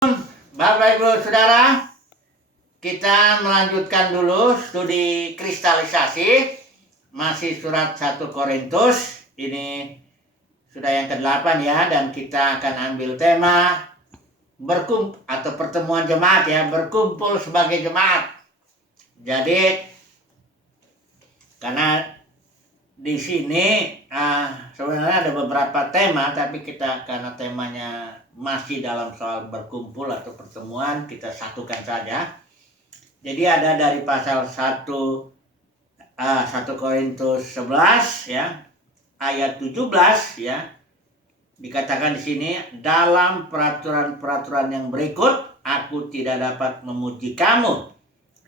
Bapak Ibu Saudara, kita melanjutkan dulu studi kristalisasi. Masih surat 1 Korintus. Ini sudah yang ke-8 ya, dan kita akan ambil tema berkumpul atau pertemuan jemaat ya, berkumpul sebagai jemaat. Jadi karena di sini sebenarnya ada beberapa tema, tapi kita karena temanya masih dalam soal berkumpul atau pertemuan, kita satukan saja. Jadi ada dari pasal 1 Korintus 11 ya, ayat 17 ya. Dikatakan di sini, dalam peraturan-peraturan yang berikut aku tidak dapat memuji kamu,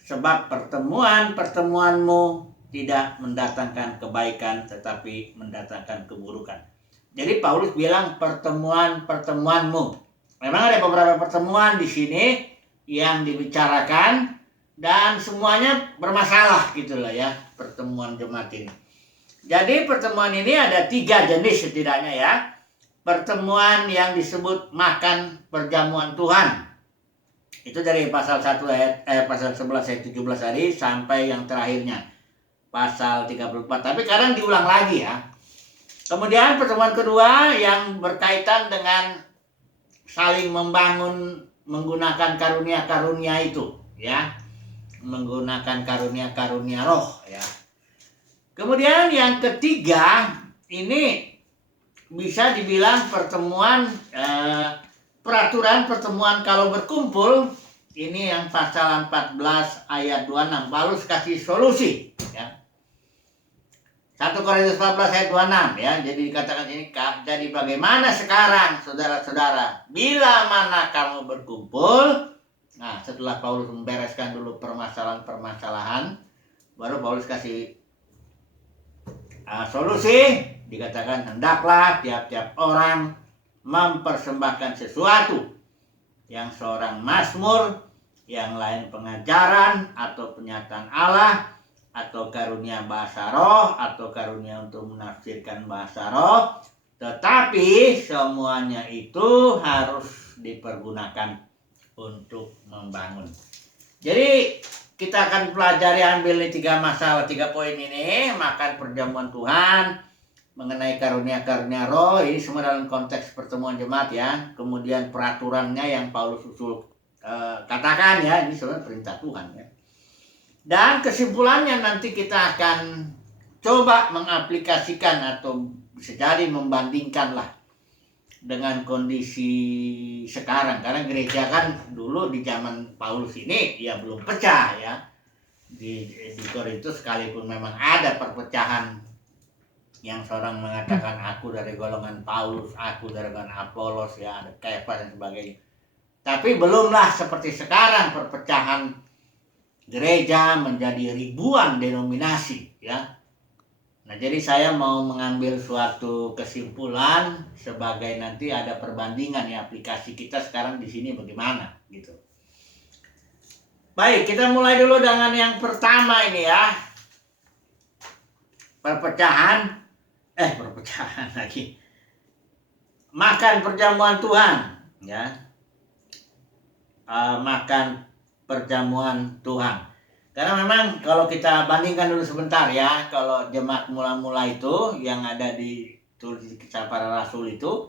sebab pertemuan-pertemuanmu tidak mendatangkan kebaikan tetapi mendatangkan keburukan. Jadi Paulus bilang pertemuan-pertemuanmu. Memang ada beberapa pertemuan di sini yang dibicarakan dan semuanya bermasalah gitulah ya, pertemuan jemaat ini. Jadi pertemuan ini ada 3 jenis setidaknya ya. Pertemuan yang disebut makan perjamuan Tuhan. Itu dari pasal 1 pasal 11 ayat 17 tadi sampai yang terakhirnya pasal 34. Tapi kadang diulang lagi ya. Kemudian pertemuan kedua yang berkaitan dengan saling membangun menggunakan karunia-karunia itu ya. Menggunakan karunia-karunia roh ya. Kemudian yang ketiga ini bisa dibilang pertemuan peraturan pertemuan kalau berkumpul. Ini yang pasal 14 ayat 26. Paulus kasih solusi ya. 1 Korintus 14 ayat 26 ya. Jadi dikatakan ini, jadi bagaimana sekarang saudara-saudara, bila mana kamu berkumpul. Nah, setelah Paulus membereskan dulu permasalahan-permasalahan, baru Paulus kasih solusi. Dikatakan hendaklah tiap-tiap orang mempersembahkan sesuatu, yang seorang mazmur, yang lain pengajaran atau penyataan Allah, atau karunia bahasa roh, atau karunia untuk menafsirkan bahasa roh. Tetapi semuanya itu harus dipergunakan untuk membangun. Jadi kita akan pelajari, ambil 3 masalah, 3 poin ini. Makan perjamuan Tuhan, mengenai karunia-karunia roh, ini semua dalam konteks pertemuan jemaat ya. Kemudian peraturannya yang Paulus katakan ya, ini sebenarnya perintah Tuhan ya. Dan kesimpulannya nanti kita akan coba mengaplikasikan atau bisa jadi membandingkan lah dengan kondisi sekarang. Karena gereja kan dulu di zaman Paulus ini ya belum pecah ya. Di Korintus sekalipun memang ada perpecahan, yang seorang mengatakan aku dari golongan Paulus, aku dari golongan Apolos ya, ada Kefas dan sebagainya. Tapi belumlah seperti sekarang perpecahan gereja menjadi ribuan denominasi ya. Nah, jadi saya mau mengambil suatu kesimpulan sebagai nanti ada perbandingan ya, aplikasi kita sekarang di sini bagaimana gitu. Baik, kita mulai dulu dengan yang pertama ini ya. Perpecahan lagi. Makan perjamuan Tuhan ya. Makan perjamuan Tuhan. Karena memang kalau kita bandingkan dulu sebentar ya, kalau jemaat mula-mula itu yang ada di tulis Kisah Para Rasul itu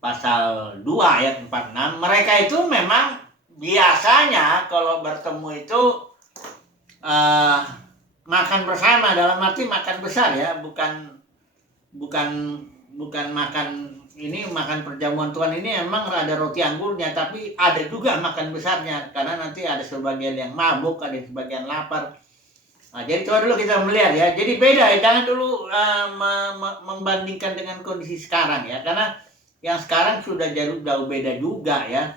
pasal 2 ayat 46, mereka itu memang biasanya kalau bertemu itu makan bersama, dalam arti makan besar ya, bukan makan ini, makan perjamuan Tuhan ini emang ada roti anggurnya, tapi ada juga makan besarnya, karena nanti ada sebagian yang mabuk, ada sebagian lapar. Nah, jadi coba dulu kita melihat ya, jadi beda ya, jangan dulu membandingkan dengan kondisi sekarang ya, karena yang sekarang sudah jauh beda juga ya,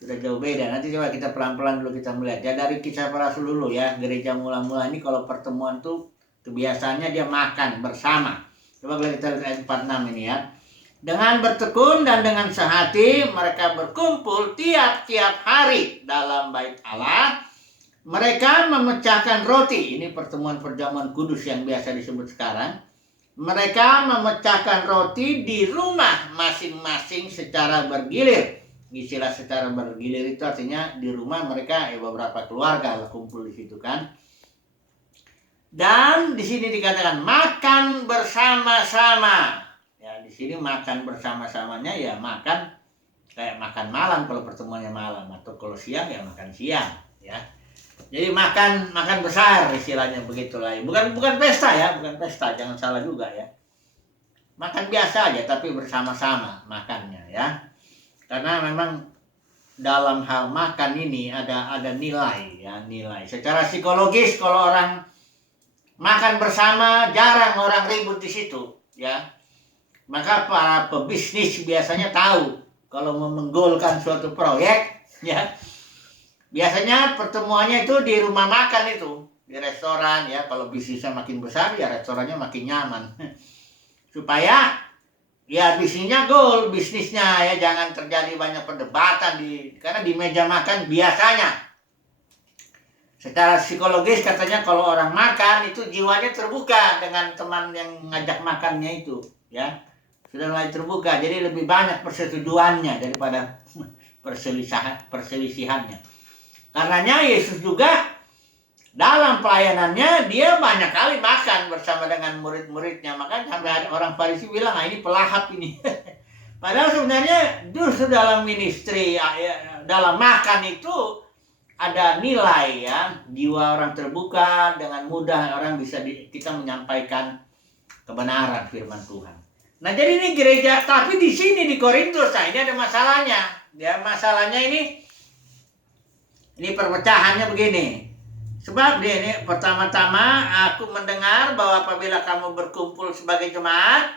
sudah jauh beda. Nanti coba kita pelan-pelan dulu kita melihat ya, dari Kisah Para Rasul dulu ya. Gereja mula-mula ini kalau pertemuan tuh kebiasaannya dia makan bersama. Coba kita lihat ayat 46 ini ya. Dengan bertekun dan dengan sehati mereka berkumpul tiap-tiap hari dalam bait Allah. Mereka memecahkan roti. Ini pertemuan perjamuan kudus yang biasa disebut sekarang. Mereka memecahkan roti di rumah masing-masing secara bergilir istilah secara bergilir itu artinya di rumah mereka beberapa keluarga lah kumpul di situ kan. Dan di sini dikatakan makan bersama-sama. Ya, di sini makan bersama-samanya ya makan kayak makan malam kalau pertemuannya malam, atau kalau siang ya makan siang ya. Jadi makan besar istilahnya begitulah. Bukan pesta ya, bukan pesta, jangan salah juga ya. Makan biasa aja tapi bersama-sama makannya ya. Karena memang dalam hal makan ini ada nilai ya, nilai. Secara psikologis kalau orang makan bersama jarang orang ribut di situ ya. Maka para pebisnis biasanya tahu kalau mau menggolkan suatu proyek ya. Biasanya pertemuannya itu di rumah makan itu, di restoran ya. Kalau bisnisnya makin besar ya restorannya makin nyaman. Supaya ya bisnisnya goal, bisnisnya ya jangan terjadi banyak perdebatan karena di meja makan biasanya secara psikologis katanya kalau orang makan itu jiwanya terbuka dengan teman yang ngajak makannya itu ya. Sudah mulai terbuka, jadi lebih banyak persetujuannya daripada perselisihannya. Karenanya Yesus juga dalam pelayanannya dia banyak kali makan bersama dengan murid-muridnya. Makanya sampai ada orang Farisi bilang, ini pelahap ini. Padahal sebenarnya justru dalam ministry, dalam makan itu ada nilai ya. Jiwa orang terbuka, dengan mudah orang bisa kita menyampaikan kebenaran firman Tuhan. Nah jadi ini gereja, tapi di sini di Korintus, nah ini ada masalahnya. Ya masalahnya ini perpecahannya begini. Sebab ini pertama-tama aku mendengar bahwa apabila kamu berkumpul sebagai jemaat,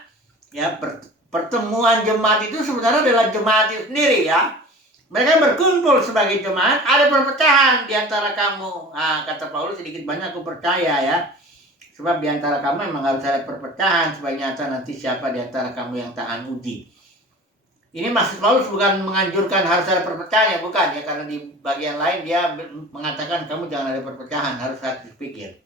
ya pertemuan jemaat itu sebenarnya adalah jemaat itu sendiri ya. Mereka berkumpul sebagai jemaat, ada perpecahan di antara kamu. Nah, kata Paulus sedikit banyak aku percaya ya. Sebab di antara kamu memang harus ada perpecahan supaya nyata nanti siapa di antara kamu yang tahan uji. Ini maksud Paulus bukan menganjurkan harus ada perpecahan ya, bukan ya, karena di bagian lain dia mengatakan kamu jangan ada perpecahan, harus hati pikir.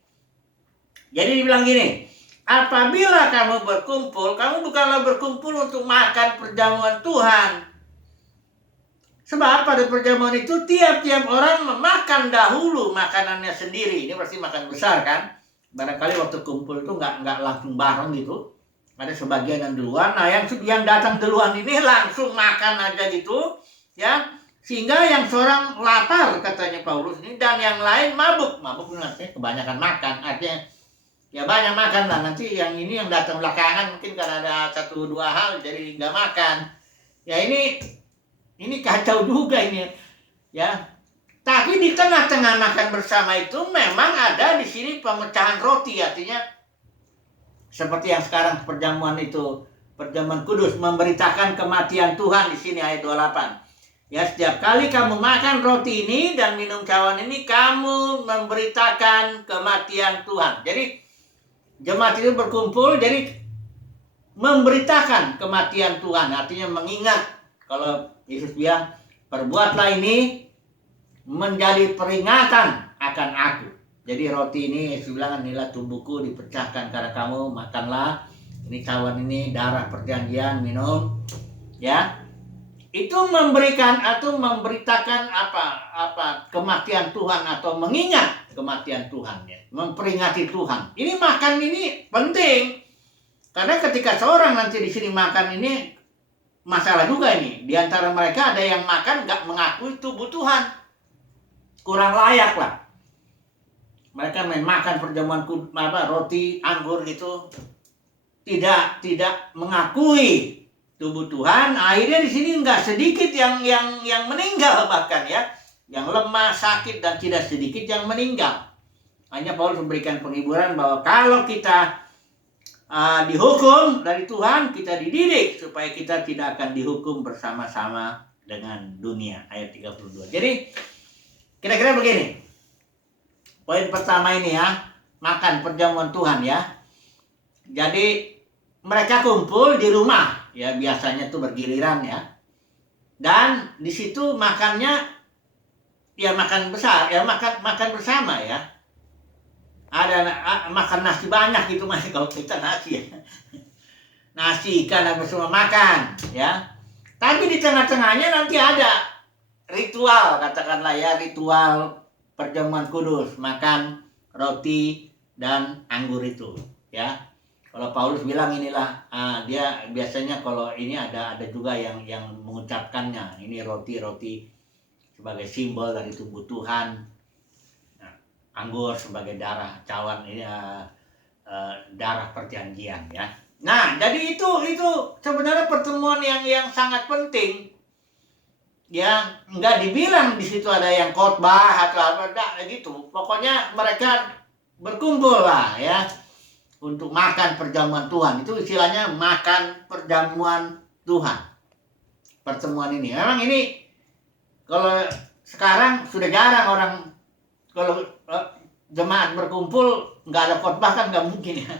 Jadi dibilang gini, apabila kamu berkumpul, kamu bukanlah berkumpul untuk makan perjamuan Tuhan. Sebab pada perjamuan itu tiap-tiap orang memakan dahulu makanannya sendiri. Ini pasti makan besar kan? Barangkali waktu kumpul itu nggak langsung bareng gitu. Ada sebagian yang duluan. Nah yang datang duluan ini langsung makan aja gitu. Ya. Sehingga yang seorang lapar katanya Paulus ini. Dan yang lain mabuk. Mabuk artinya kebanyakan makan. Artinya ya banyak makan lah. Nanti yang ini yang datang belakangan mungkin karena ada 1-2 hal jadi nggak makan. Ya ini kacau juga ini. Ya. Tapi di tengah-tengah makan bersama itu memang ada di sini pemecahan roti, artinya seperti yang sekarang perjamuan itu, perjamuan kudus memberitakan kematian Tuhan di sini ayat 28. Ya setiap kali kamu makan roti ini dan minum cawan ini kamu memberitakan kematian Tuhan. Jadi jemaat itu berkumpul jadi memberitakan kematian Tuhan, artinya mengingat kalau Yesus bilang perbuatlah ini menjadi peringatan akan aku. Jadi roti ini Yesus bilang inilah tubuhku dipecahkan karena kamu, makanlah. Ini cawan ini darah perjanjian, minum. Ya. Itu memberikan atau memberitakan apa kematian Tuhan atau mengingat kematian Tuhan ya. Memperingati Tuhan. Ini makan ini penting. Karena ketika seorang nanti di sini makan ini masalah juga ini. Di antara mereka ada yang makan enggak mengakui tubuh Tuhan. Kurang layak lah. Mereka main makan perjamuan roti, anggur gitu. Tidak mengakui tubuh Tuhan. Akhirnya di sini enggak sedikit yang meninggal bahkan ya. Yang lemah, sakit dan tidak sedikit yang meninggal. Hanya Paulus memberikan penghiburan bahwa kalau kita dihukum dari Tuhan, kita dididik supaya kita tidak akan dihukum bersama-sama dengan dunia. Ayat 32. Jadi kira-kira begini. Poin pertama ini ya, makan perjamuan Tuhan ya. Jadi mereka kumpul di rumah ya, biasanya tuh bergiliran ya. Dan di situ makannya ya makan besar ya, makan bersama ya. Ada makan nasi banyak gitu masih kalau kita nasi ya. Nasi ikan dan bersama makan ya. Tapi di tengah-tengahnya nanti ada ritual, katakanlah ya, ritual perjamuan kudus, makan roti dan anggur itu, ya. Kalau Paulus bilang inilah, dia biasanya kalau ini ada juga yang mengucapkannya, ini roti sebagai simbol dari tubuh Tuhan, nah, anggur sebagai darah cawan, ini darah perjanjian, ya. Nah, jadi itu sebenarnya pertemuan yang sangat penting. Ya, nggak dibilang di situ ada yang khotbah atau apa, enggak gitu. Pokoknya mereka berkumpul lah ya untuk makan perjamuan Tuhan. Itu istilahnya makan perjamuan Tuhan. Pertemuan ini. Memang ini kalau sekarang sudah jarang orang, kalau jemaat berkumpul nggak ada khotbah kan nggak mungkin ya.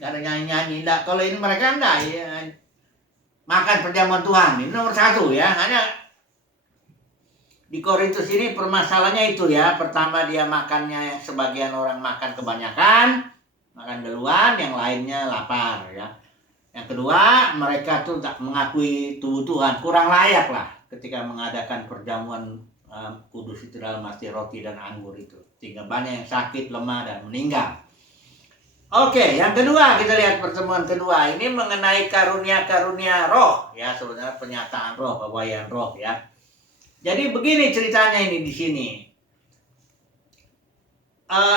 Nggak ada nyanyi-nyanyi. Nah, kalau ini mereka enggak ya, makan perjamuan Tuhan. Ini nomor satu ya. Hanya di Korintus ini permasalahannya itu ya. Pertama dia makannya, sebagian orang makan kebanyakan, makan duluan, yang lainnya lapar ya. Yang kedua, mereka tuh tak mengakui tubuh Tuhan, kurang layak lah ketika mengadakan perjamuan kudus itu dalam arti roti dan anggur itu. Sehingga banyak yang sakit, lemah dan meninggal. Oke, yang kedua kita lihat pertemuan kedua ini mengenai karunia-karunia roh ya, sebenarnya penyataan roh, pembawaan roh ya. Jadi begini ceritanya ini di sini.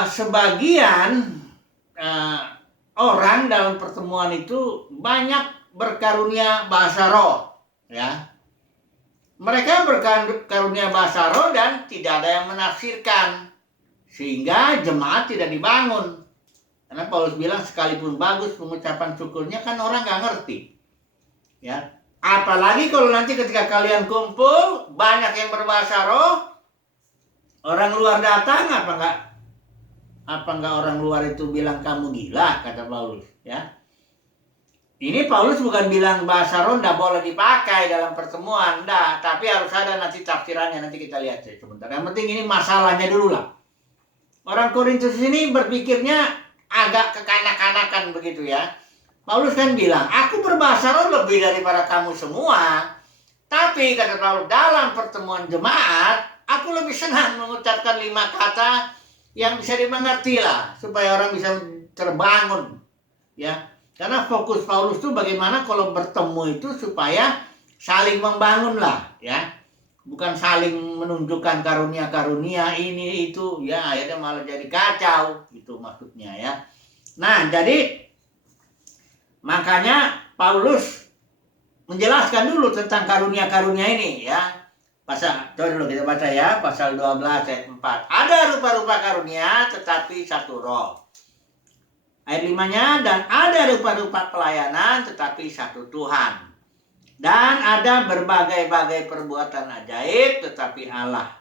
Sebagian orang dalam pertemuan itu banyak berkarunia bahasa roh ya. Mereka berkarunia bahasa roh dan tidak ada yang menafsirkan, sehingga jemaat tidak dibangun. Karena Paulus bilang sekalipun bagus pengucapan syukurnya kan orang nggak ngerti. Ya, apalagi kalau nanti ketika kalian kumpul banyak yang berbahasa roh, orang luar datang, apa enggak orang luar itu bilang kamu gila, kata Paulus. Ya, ini Paulus bukan bilang bahasa roh nggak boleh dipakai dalam pertemuan, enggak, tapi harus ada nanti tafsirannya, nanti kita lihat sebentar. Yang penting ini masalahnya dulu lah. Orang Korintus ini berpikirnya agak kekanak-kanakan begitu ya. Paulus kan bilang, aku berbahasa roh lebih daripada kamu semua. Tapi kata Paulus, dalam pertemuan jemaat, aku lebih senang mengucapkan 5 kata yang bisa dimengerti lah, supaya orang bisa terbangun. Ya, karena fokus Paulus itu bagaimana kalau bertemu itu supaya saling membangun lah, ya. Bukan saling menunjukkan karunia-karunia ini itu ya, akhirnya malah jadi kacau itu maksudnya ya. Nah, jadi makanya Paulus menjelaskan dulu tentang karunia-karunia ini ya. Coba dulu kita baca ya, pasal 12 ayat 4. Ada rupa-rupa karunia tetapi satu roh. Ayat 5-nya, dan ada rupa-rupa pelayanan tetapi satu Tuhan. Dan ada berbagai-bagai perbuatan ajaib, tetapi Allah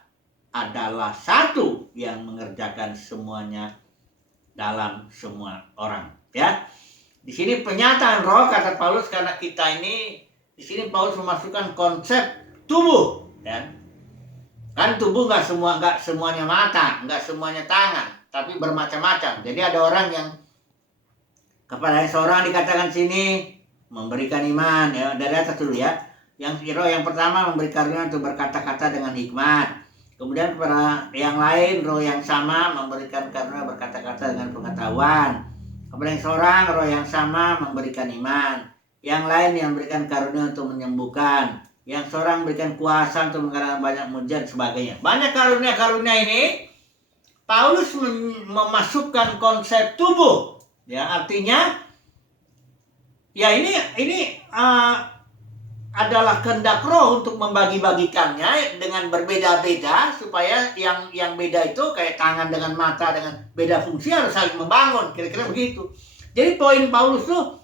adalah satu yang mengerjakan semuanya dalam semua orang. Ya, di sini penyataan roh kata Paulus, karena kita ini di sini Paulus memasukkan konsep tubuh, ya. Kan tubuh nggak semuanya mata, nggak semuanya tangan, tapi bermacam-macam. Jadi ada orang yang kepada seorang dikatakan sini memberikan iman ya, dari atas dulu ya. Yang roh yang pertama memberi karunia untuk berkata-kata dengan hikmat. Kemudian kepada yang lain roh yang sama memberikan karunia berkata-kata dengan pengetahuan. Kepada yang seorang roh yang sama memberikan iman. Yang lain yang memberikan karunia untuk menyembuhkan. Yang seorang memberikan kuasa untuk menggerakkan banyak mujizat sebagainya. Banyak karunia-karunia ini Paulus memasukkan konsep tubuh. Ya, artinya ya ini adalah kehendak roh untuk membagi-bagikannya dengan berbeda-beda, supaya yang beda itu kayak tangan dengan mata dengan beda fungsi harus saling membangun, kira-kira begitu. Jadi poin Paulus tuh,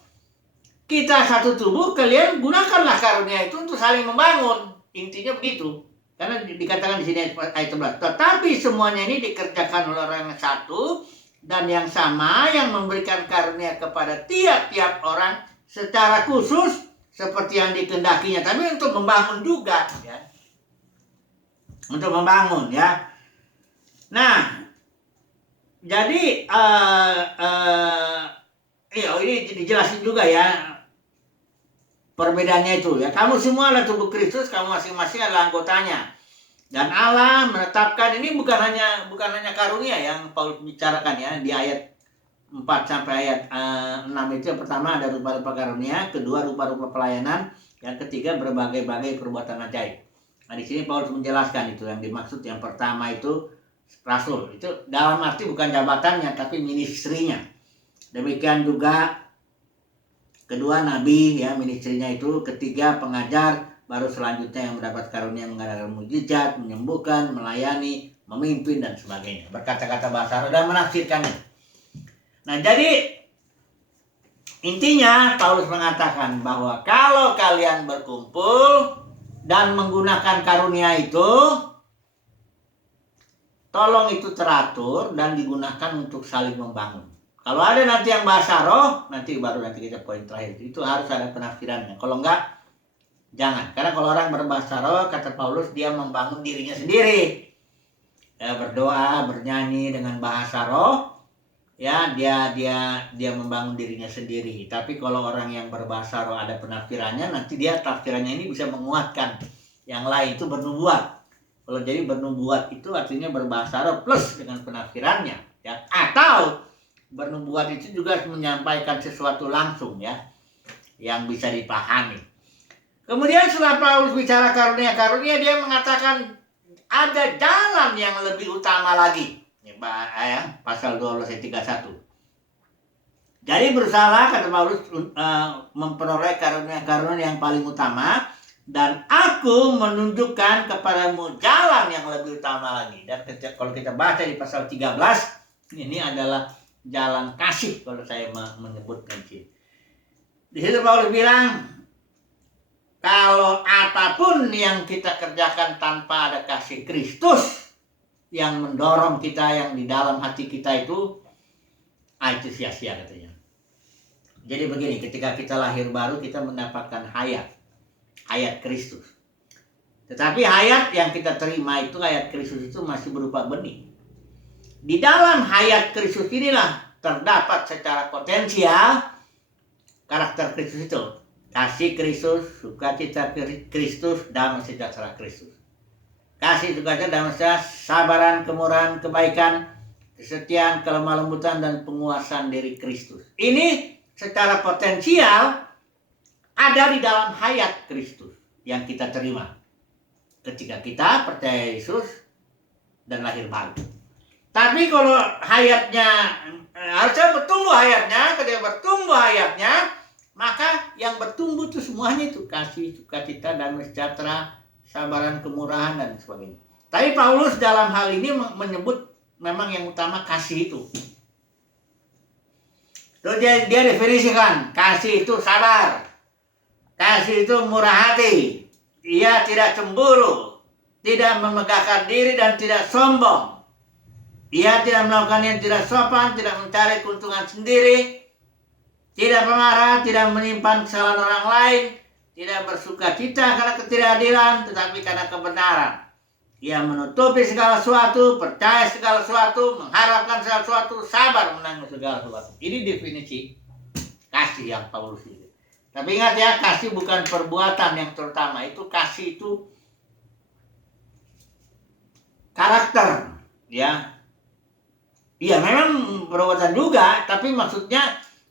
kita satu tubuh, kalian gunakanlah karunia itu untuk saling membangun, intinya begitu. Karena dikatakan di sini ayat 11, tetapi semuanya ini dikerjakan oleh orang yang satu dan yang sama, yang memberikan karunia kepada tiap-tiap orang secara khusus seperti yang dikehendakinya, tapi untuk membangun juga ya. Untuk membangun ya. Nah, jadi ini dijelasin juga ya perbedaannya itu ya. Kamu semua adalah tubuh Kristus, kamu masing-masing adalah anggotanya. Dan Allah menetapkan, ini bukan hanya karunia yang Paulus bicarakan ya di ayat 4 sampai ayat 6 itu. Yang pertama ada rupa-rupa karunia, kedua rupa-rupa pelayanan, yang ketiga berbagai-bagai perbuatan ajaib. Nah, di sini Paulus menjelaskan itu yang dimaksud. Yang pertama itu rasul, itu dalam arti bukan jabatannya tapi ministrinya. Demikian juga kedua nabi ya, ministrinya itu. Ketiga pengajar, baru selanjutnya yang mendapat karunia mengadakan mujizat, menyembuhkan, melayani, memimpin dan sebagainya, berkata-kata bahasa roh dan menafsirkannya. Nah, jadi intinya Paulus mengatakan bahwa kalau kalian berkumpul dan menggunakan karunia itu, tolong itu teratur dan digunakan untuk saling membangun. Kalau ada nanti yang bahasa roh, nanti kita poin terakhir, itu harus ada penafsirannya. Kalau enggak, jangan. Karena kalau orang berbahasa roh, kata Paulus, dia membangun dirinya sendiri. Ya, berdoa, bernyanyi dengan bahasa roh, ya dia membangun dirinya sendiri. Tapi kalau orang yang berbahasa roh ada penafsirannya, nanti dia tafsirannya ini bisa menguatkan yang lain, itu bernubuat. Kalau jadi bernubuat itu artinya berbahasa roh plus dengan penafsirannya, ya. Atau bernubuat itu juga menyampaikan sesuatu langsung ya, yang bisa dipahami. Kemudian setelah Paulus bicara karunia, dia mengatakan ada jalan yang lebih utama lagi. Pasal 12 ayat 31. Jadi berusaha, kata Paulus, memperoleh karunia yang paling utama, dan aku menunjukkan kepadamu jalan yang lebih utama lagi. Dan kalau kita baca di pasal 13, ini adalah jalan kasih kalau saya menyebutkan sih. Di situ Paulus bilang, kalau apapun yang kita kerjakan tanpa ada kasih Kristus yang mendorong kita, yang di dalam hati kita itu sia-sia katanya. Jadi begini, ketika kita lahir baru kita mendapatkan hayat Kristus. Tetapi hayat yang kita terima itu, hayat Kristus itu masih berupa benih. Di dalam hayat Kristus inilah terdapat secara potensial karakter Kristus itu. Kasih Kristus, sukacita Kristus, damai sejahtera Kristus. Kasih, sukacita, damai sejahtera, sabaran, kemurahan, kebaikan, kesetiaan, kelemah lembutan, dan penguasaan diri Kristus. Ini secara potensial ada di dalam hayat Kristus yang kita terima ketika kita percaya Yesus dan lahir baru. Tapi kalau hayatnya harusnya bertumbuh hayatnya, ketika bertumbuh hayatnya, maka yang bertumbuh itu semuanya itu kasih, sukacita, damai sejahtera, sabaran, kemurahan, dan sebagainya. Tapi Paulus dalam hal ini menyebut memang yang utama kasih itu. Terus dia definisikan, kasih itu sabar, kasih itu murah hati, ia tidak cemburu, tidak memegahkan diri dan tidak sombong. Ia tidak melakukan yang tidak sopan, tidak mencari keuntungan sendiri, tidak pemarah, tidak menyimpan kesalahan orang lain, tidak bersuka cita karena ketidakadilan, tetapi karena kebenaran. Ia menutupi segala sesuatu, percaya segala sesuatu, mengharapkan segala sesuatu, sabar menanggung segala sesuatu. Ini definisi kasih yang Paulus ini. Tapi ingat ya, kasih bukan perbuatan yang terutama. Itu kasih itu karakter, ya. Iya, memang perbuatan juga, tapi maksudnya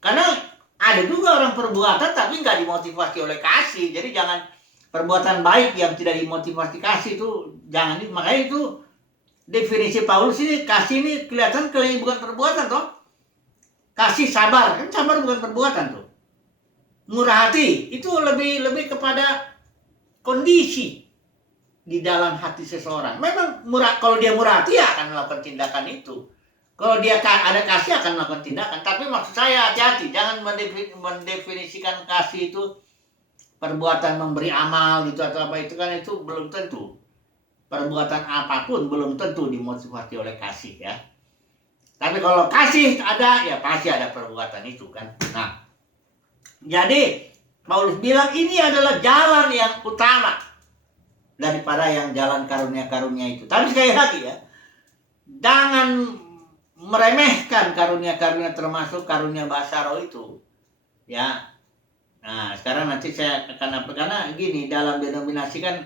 karena ada juga orang perbuatan tapi nggak dimotivasi oleh kasih. Jadi jangan perbuatan baik yang tidak dimotivasi kasih itu jangan. Makanya itu definisi Paulus ini, kasih ini kelihatan bukan perbuatan toh. Kasih sabar, kan sabar bukan perbuatan tuh. Murah hati itu lebih kepada kondisi di dalam hati seseorang. Memang kalau dia murah hati ya akan melakukan tindakan itu. Kalau dia ada kasih akan melakukan tindakan. Tapi maksud saya hati-hati, jangan mendefinisikan kasih itu perbuatan memberi amal gitu atau apa, itu kan itu belum tentu. Perbuatan apapun belum tentu dimotivasi oleh kasih ya. Tapi kalau kasih ada, ya pasti ada perbuatan itu kan. Nah, jadi Paulus bilang ini adalah jalan yang utama daripada yang jalan karunia-karunia itu. Tapi sekali lagi ya, jangan meremehkan karunia-karunia termasuk karunia bahasa roh itu. Ya. Nah, sekarang nanti saya akan apa, karena gini, dalam denominasi kan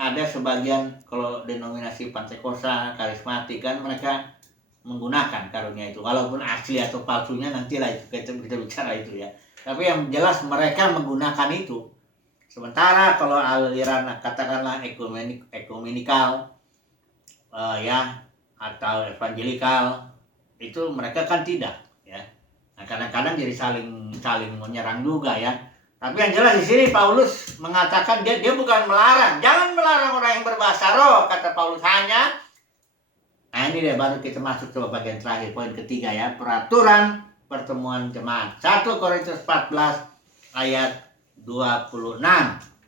ada sebagian kalau denominasi Pantekosta, karismatik kan mereka menggunakan karunia itu, walaupun asli atau palsunya nantilah itu kita bicara itu ya. Tapi yang jelas mereka menggunakan itu. Sementara kalau aliran katakanlah ekumenikal ya atau evangelikal itu mereka kan tidak ya. Nah, kadang-kadang jadi saling menyerang juga ya. Tapi yang jelas di sini Paulus mengatakan dia bukan melarang, jangan melarang orang yang berbahasa roh, kata Paulus hanya. Nah ini deh baru kita masuk ke bagian terakhir, poin ketiga ya, peraturan pertemuan jemaat. 1 Korintus 14 ayat 26.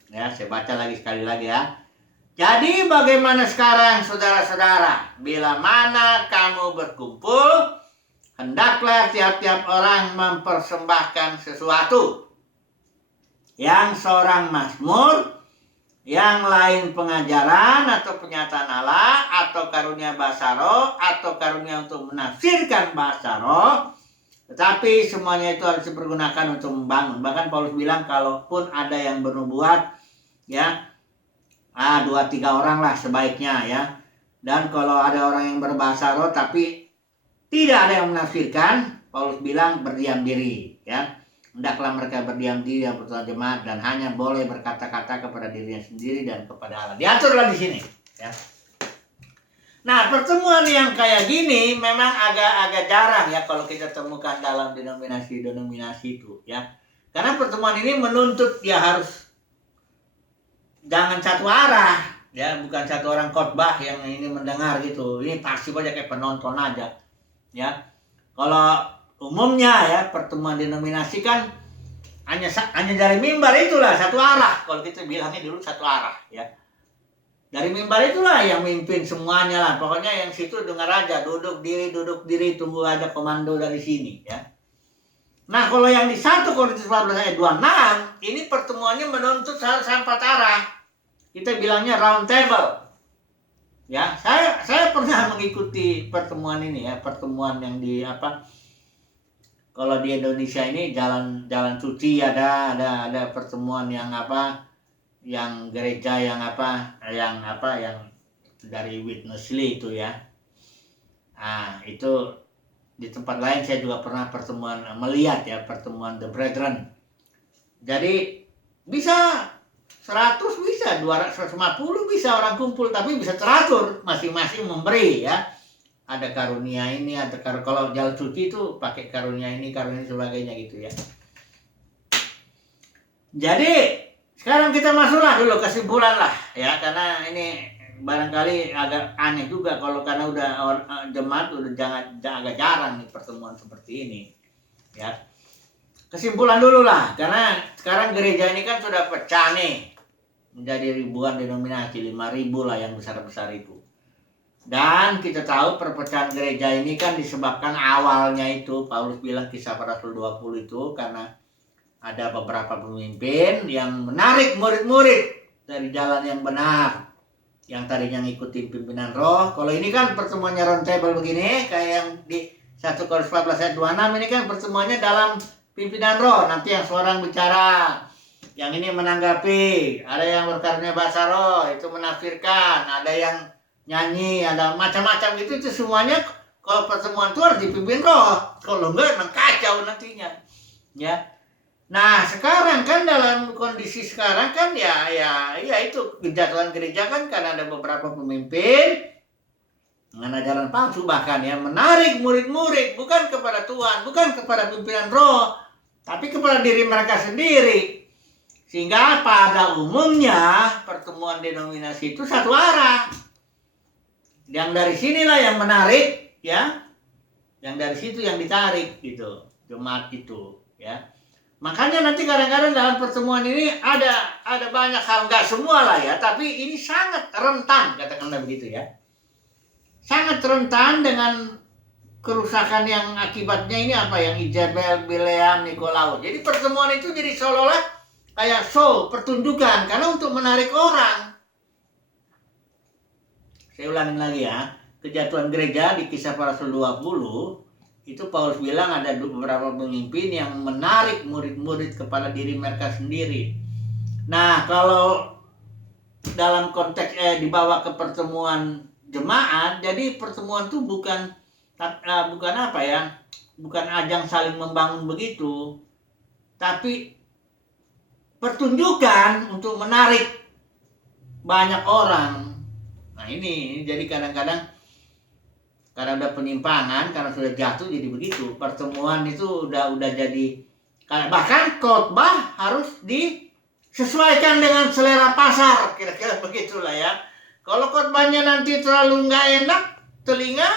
Ya, saya baca lagi sekali lagi ya. Jadi bagaimana sekarang saudara-saudara? Bila mana kamu berkumpul, hendaklah tiap-tiap orang mempersembahkan sesuatu. Yang seorang mazmur, yang lain pengajaran atau penyataan Allah, atau karunia bahasa roh, atau karunia untuk menafsirkan bahasa roh. Tetapi semuanya itu harus dipergunakan untuk membangun. Bahkan Paulus bilang kalaupun ada yang bernubuat, ya, 2-3 orang lah sebaiknya ya. Dan kalau ada orang yang berbahasa roh tapi tidak ada yang menafsirkan, Paulus bilang berdiam diri ya. Hendaklah mereka berdiam diri yang pertemuan jemaat dan hanya boleh berkata-kata kepada dirinya sendiri dan kepada Allah. Diaturlah di sini ya. Nah, pertemuan yang kayak gini memang agak jarang ya kalau kita temukan dalam denominasi itu ya. Karena pertemuan ini menuntut ya harus jangan satu arah ya, bukan satu orang khotbah yang ini mendengar gitu. Ini pasif aja kayak penonton aja ya. Kalau umumnya ya pertemuan denominasi kan hanya dari mimbar itulah satu arah. Kalau kita bilangnya dulu satu arah ya. Dari mimbar itulah yang mimpin semuanya lah. Pokoknya yang situ dengar aja, duduk diri, tunggu ada komando dari sini ya. Nah kalau yang di 1 Korintus 14 ayat 26 ini pertemuannya menuntut harus 4 arah. Kita bilangnya round table. Ya, saya pernah mengikuti pertemuan ini ya, pertemuan yang di kalau di Indonesia ini jalan suci ada pertemuan yang yang gereja yang dari Witnessly itu ya. Nah, itu di tempat lain saya juga pernah pertemuan melihat ya, pertemuan The Brethren. Jadi bisa 100 bisa, 200, 150 bisa orang kumpul, tapi bisa teratur masing-masing memberi ya. Ada karunia ini, ada kalau jalan suci itu pakai karunia ini sebagainya gitu ya. Jadi sekarang kita masuklah dulu kesimpulan lah ya, karena ini barangkali agak aneh juga kalau karena udah jemaat udah agak jarang nih pertemuan seperti ini ya. Kesimpulan dulu lah, karena sekarang gereja ini kan sudah pecah nih menjadi ribuan denominasi, 5.000 lah yang besar-besar itu. Dan kita tahu perpecahan gereja ini kan disebabkan awalnya itu Paulus bilang Kisah para Rasul 20 itu karena ada beberapa pemimpin yang menarik murid-murid dari jalan yang benar, yang tadinya ngikutin pimpinan roh. Kalau ini kan pertemuannya round table begini kayak yang di 1 Korintus 14 ayat 26 ini kan pertemuannya dalam pimpinan roh. Nanti yang seorang bicara, yang ini menanggapi, ada yang berkarunia bahasa roh itu menafsirkan, ada yang nyanyi, ada macam-macam itu semuanya. Kalau pertemuan itu harus dipimpin roh, kalau enggak kacau nantinya ya. Nah sekarang kan dalam kondisi sekarang kan ya itu kejatuhan gereja kan karena ada beberapa pemimpin dengan ajaran palsu, bahkan ya menarik murid-murid bukan kepada Tuhan, bukan kepada pimpinan roh, tapi kepada diri mereka sendiri. Sehingga pada umumnya pertemuan denominasi itu satu arah. Yang dari sinilah yang menarik ya, yang dari situ yang ditarik gitu jemaat itu ya. Makanya nanti kadang-kadang dalam pertemuan ini ada banyak hal, nggak semua lah ya, tapi ini sangat rentan katakanlah begitu ya, sangat rentan dengan kerusakan yang akibatnya ini yang Isabel, Bileam, Nikolaus. Jadi pertemuan itu jadi seolah-olah kayak show, pertunjukan karena untuk menarik orang. Saya ulangin lagi ya, kejatuhan gereja di Kisah para Rasul 20 itu Paulus bilang ada beberapa pemimpin yang menarik murid-murid kepada diri mereka sendiri. Nah kalau dalam konteks dibawa ke pertemuan jemaat, jadi pertemuan itu bukan apa ya, bukan ajang saling membangun begitu, tapi pertunjukan untuk menarik banyak orang. Nah ini jadi kadang-kadang karena udah penyimpangan, karena sudah jatuh jadi begitu. Pertemuan itu udah jadi, bahkan khotbah harus disesuaikan dengan selera pasar, kira-kira begitulah ya. Kalau khotbahnya nanti terlalu nggak enak telinga,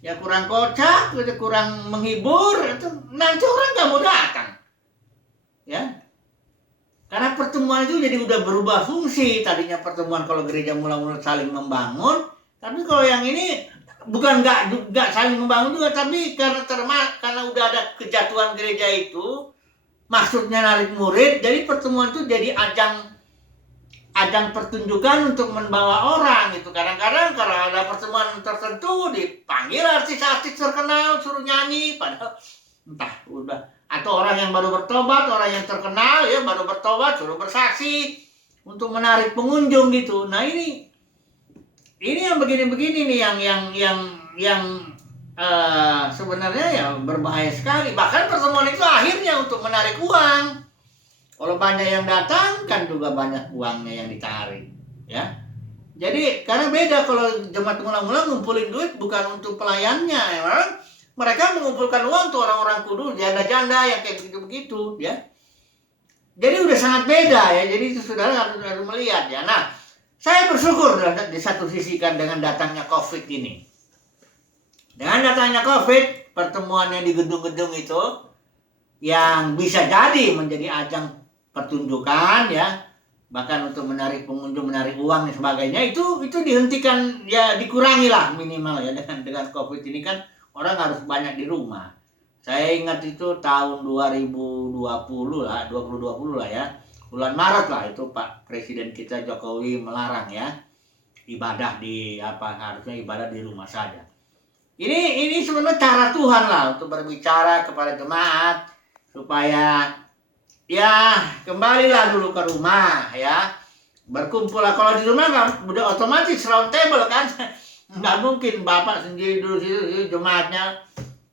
ya kurang kocak, kurang menghibur, itu nanti orang nggak mau datang, ya. Karena pertemuan itu jadi udah berubah fungsi. Tadinya pertemuan kalau gereja mula-mula saling membangun, tapi kalau yang ini bukan nggak saling membangun juga, tapi karena udah ada kejatuhan gereja itu, maksudnya narik murid, jadi pertemuan itu jadi ajang pertunjukan untuk membawa orang gitu. Kadang-kadang kalau ada pertemuan tertentu dipanggil artis-artis terkenal suruh nyanyi, padahal entah udah, atau orang yang baru bertobat, orang yang terkenal ya baru bertobat suruh bersaksi untuk menarik pengunjung gitu. Nah ini yang begini-begini nih yang sebenarnya ya berbahaya sekali. Bahkan pertemuan itu akhirnya untuk menarik uang. Kalau banyak yang datang kan juga banyak uangnya yang ditarik, ya. Jadi karena beda kalau jemaat mula-mula ngumpulin duit bukan untuk pelayannya, ya. Mereka mengumpulkan uang untuk orang-orang kudus, janda-janda yang kayak begitu-begitu, ya. Jadi udah sangat beda ya. Jadi itu saudara harus melihat ya. Nah, saya bersyukur di satu sisi kan dengan datangnya COVID ini. Dengan datangnya COVID, pertemuan yang di gedung-gedung itu yang bisa jadi menjadi ajang pertunjukan ya, bahkan untuk menarik pengunjung, menarik uang dan sebagainya, itu dihentikan ya, dikurangi lah minimal ya. Dengan COVID ini kan orang harus banyak di rumah. Saya ingat itu tahun 2020 lah ya. Bulan Maret lah itu Pak Presiden kita Jokowi melarang ya ibadah harusnya ibadah di rumah saja. Ini sebenarnya cara Tuhan lah untuk berbicara kepada jemaat supaya ya kembalilah dulu ke rumah ya, berkumpul lah. Kalau di rumah nggak udah otomatis round table kan, nggak mungkin bapak sendiri dulu situ jemaatnya,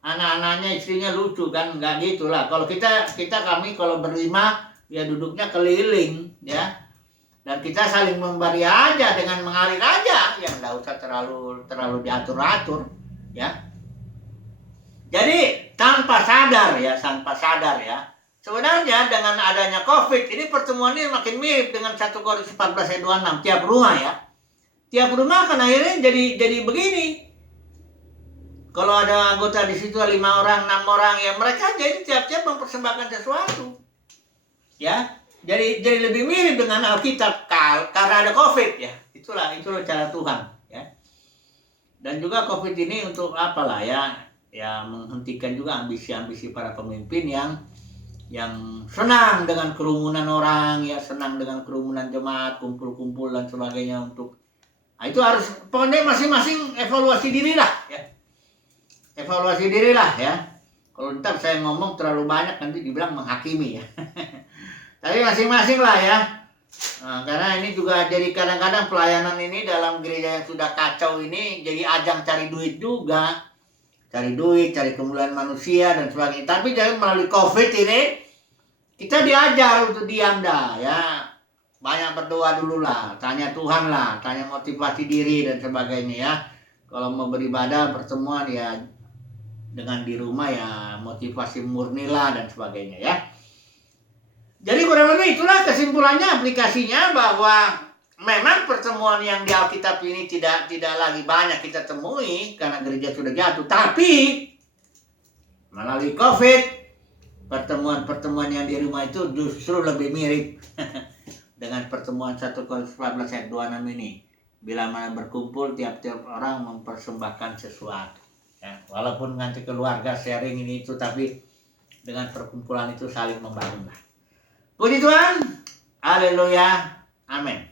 anak-anaknya, istrinya lucu kan, nggak gitulah. Kalau kami kalau berlima ya duduknya keliling ya, dan kita saling memberi aja dengan mengalir aja, yang nggak usah terlalu diatur-atur ya. Jadi tanpa sadar ya, sebenarnya dengan adanya COVID ini pertemuan ini makin mirip dengan 1 Korintus 14 ayat 26. Tiap rumah ya, tiap rumah kan akhirnya jadi begini. Kalau ada anggota di situ 5 orang, 6 orang ya, mereka jadi tiap-tiap mempersembahkan sesuatu. Ya, jadi lebih mirip dengan Alkitab karena ada COVID ya. Itulah cara Tuhan ya. Dan juga COVID ini untuk apalah ya menghentikan juga ambisi-ambisi para pemimpin yang senang dengan kerumunan orang ya, senang dengan kerumunan jemaat, kumpul-kumpul dan sebagainya untuk. Nah, itu harus pokoknya masing-masing evaluasi diri lah ya. Evaluasi diri lah ya. Kalau ntar saya ngomong terlalu banyak nanti dibilang menghakimi ya. Tapi masing-masing lah ya. Nah, karena ini juga jadi kadang-kadang pelayanan ini dalam gereja yang sudah kacau ini jadi ajang cari duit juga. Cari duit, cari kemuliaan manusia dan sebagainya. Tapi jadi melalui COVID ini kita diajar untuk diam dah ya. Banyak berdoa dulu lah, tanya Tuhan lah, tanya motivasi diri dan sebagainya ya. Kalau mau beribadah pertemuan ya dengan di rumah ya motivasi murni lah dan sebagainya ya. Jadi kurang lebih itulah kesimpulannya, aplikasinya, bahwa memang pertemuan yang di Alkitab ini tidak lagi banyak kita temui karena gereja sudah jatuh. Tapi melalui COVID, pertemuan yang di rumah itu justru lebih mirip dengan pertemuan 1 Korintus 14 ayat 26 ini. Bila mana berkumpul, tiap-tiap orang mempersembahkan sesuatu. Ya, walaupun nanti keluarga sharing ini itu, tapi dengan perkumpulan itu saling membangun. Puji Tuhan, haleluya, amin.